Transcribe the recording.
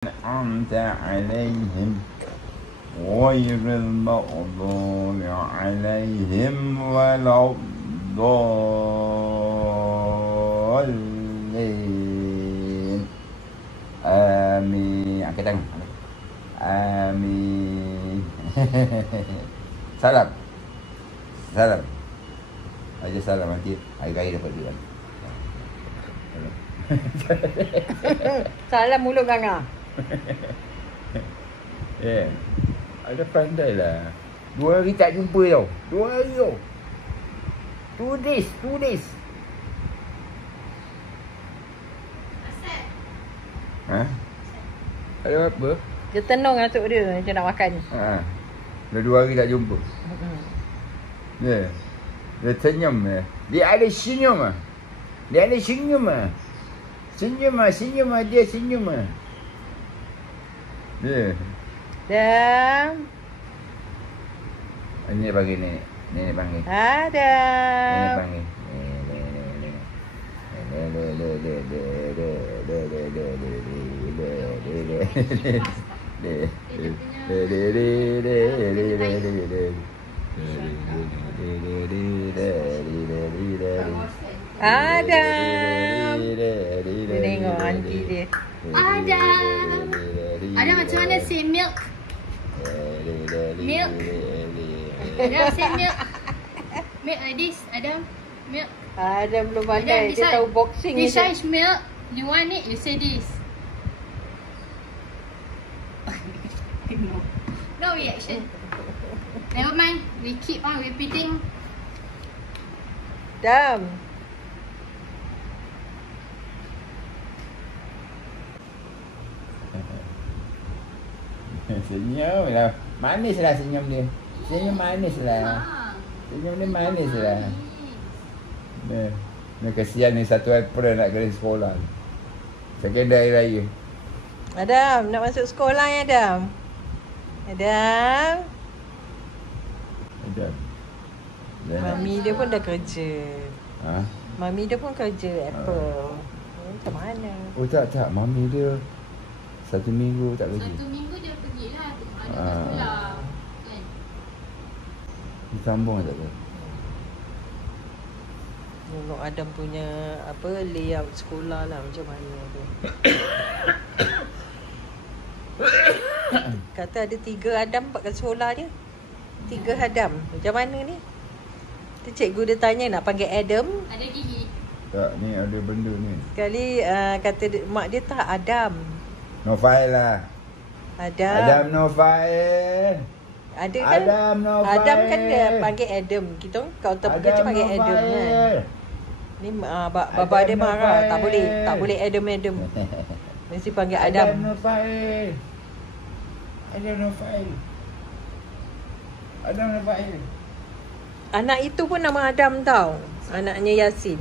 أنعمت عليهم غير المغضوب عليهم ولا الضالين آمين. Angkat tangan. Amin. Salam. Salam. Aja salam nanti hari raya dapat duit. Salam mulut ganga. Ada pandai lah. 2 hari tak jumpa tau. 2 hari tau. 2 days. Asal? Ha? Ada apa? Dia tenung atuk dia macam nak makan. Ha. Dah 2 hari tak jumpa. Ya. Dia senyum ya. Dia ada senyum ah. Dia ada senyum ah. Senyum ah, dia senyum ah. Ya. Adam. Nenek panggil nenek. Nenek panggil. Nenek Adam. panggil. Adam. Dia tengok aunty dia. Adam. Adam macam mana say milk? Milk. Adam say milk. Milk like this, Adam. Milk. Adam belum pandai. Adam, Dia tahu boxing je. Besides milk, you want it, you say this. No reaction. Never mind. We keep on repeating. Adam. Senyum lah. Manis lah senyum dia. Senyum manis lah. Senyum dia manis lah. Dia kesian ni 1 April nak kena sekolah. Second hari raya. Adam, nak masuk sekolah ya Adam? Adam. Adam. Mami dia pun dah kerja. Ha? Mami dia pun kerja Apple. Macam mana? Oh tak. Mami dia 1 minggu tak kerja. 1 minggu dia pergilah. Ada Ah. sekolah. Kan? Disambung tak tu? Tengok Adam punya layout sekolah lah macam mana tu. Kata ada 3 Adam kat sekolah dia. 3 Adam. Macam mana ni? Tu cikgu dia tanya nak panggil Adam. Ada gigi. Tak, ni ada benda ni. Sekali kata mak dia tak Adam. Nofail lah. Adam Nofail. Ada kan? Adam Nofail. Adam kan dia panggil Adam. Kita kalau tak kerja panggil Adam kan. Ni baba dia marah. Tak boleh Adam. Mesti panggil Adam. Adam Nofail. Anak itu pun nama Adam tau. Anaknya Yasin.